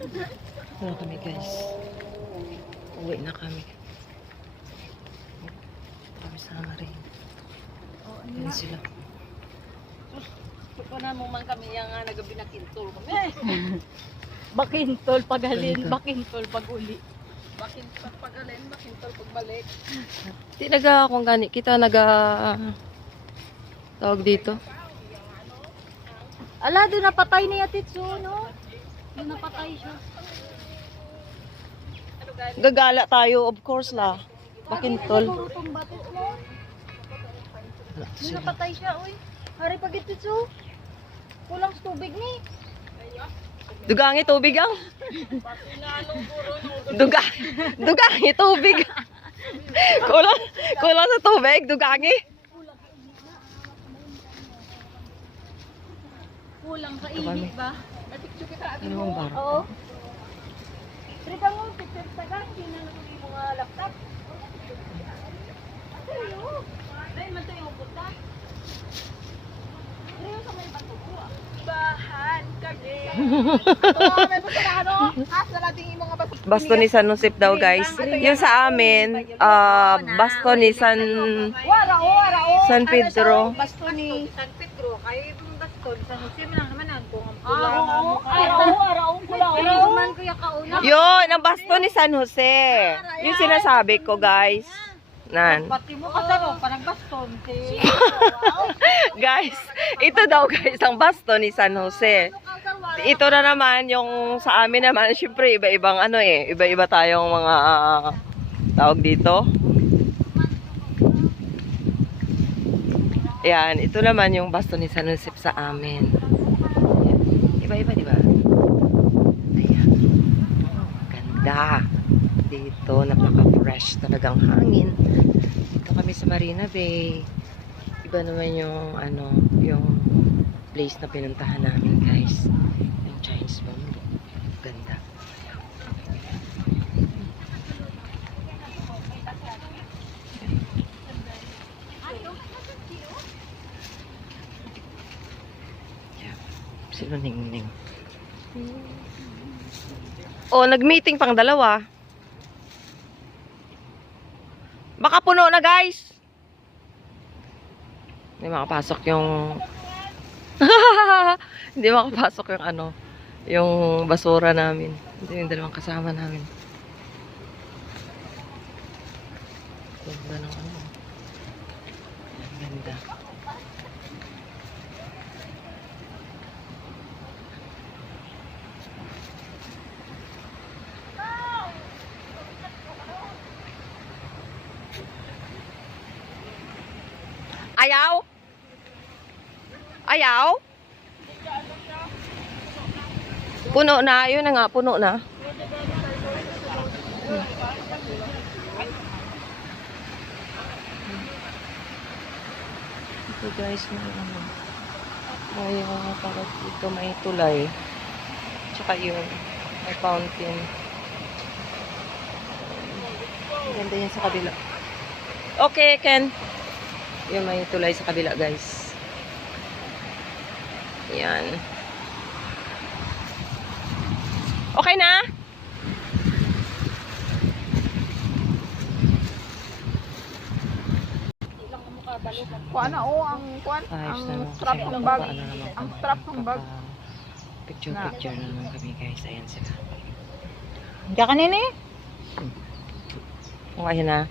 Ano kami guys? Uwi na kami. Kami sama rin. Ayan sila. Ito na mo man kami yung nagabi na kintol kami. Bakintol pagalin, Bakintol. bakintol pag-uli. Bakintol pag-alin, bakintol pagbalik. Di naga akong gani. Kita naga... Tawag dito. Ala, doon napatay niya Titsu, no? Doon napatay siya. Gagala tayo, of course la. Bakintol. Turutong bato mo. Wala Doon sila. napatay siya, uy. Hari pag Titsu. Kulang sa tubig ni. Dugangi tubig ang. Dugangi tubig. Kulang sa tubig, dugangi. Kulang sa Ito init kami. ba? Ano ang bar? Oo. Pero ka mo, picture sa ka, hindi na natuloy yung mga laptop. Ayo. Dahil man tayo punta. Pero sa may bato ko ah. Bahan kami. Ito, may basta na ano? Asa natin yung mga basta. Basto ni San Josep daw guys. Yung sa amin, basto ni San San Pedro. Basto ni San Pedro. Kayo yung baston. San Jose man naman ang kung ang pula. Araw, araw, man kuya kauna. Yun, ang basto ni San Jose. Yung sinasabi ko guys. Nan. Pati mo ka sa parang baston. Guys, ito daw guys ang basto ni San Jose. Ito na naman yung sa amin naman, syempre iba-ibang ano eh, iba-iba tayong mga tawag dito. Yan, ito naman yung basto ni San Jose sa amin. Iba-iba, di ba? Ayan. Ganda. Dito, napaka-fresh talagang hangin. Dito kami sa Marina Bay. Iba naman yung ano, yung place na pinuntahan namin, guys. Yung Chinese bamboo. Ganda. Yeah. Sino ning-ning? Oh, nag-meeting pang dalawa. Baka puno na, guys. Hindi makapasok yung hindi makapasok yung ano, yung basura namin. Hindi yung dalawang kasama namin. Ganda ng ano. Ganda. Ayaw? Ayaw? Puno na. Yun na nga, puno na. Ito guys, may ano. May parang dito may tulay. Tsaka yun. May fountain. Ang ganda yan sa kabila. Okay, Ken. Yung may tulay sa kabila, guys. Yan. Okay na? Kuan na ang kuan. Ayos na naman. strap Kasi ng bag. ano naman Ang kami, strap ng bag. Picture na naman kami, guys. Ayan sila. Diyan ka nini? Okay na.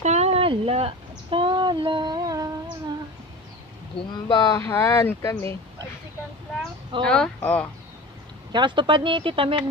Tala, tala. Gumbahan kami. Oo. Oh. Tsaka stupad ni Tita Mer na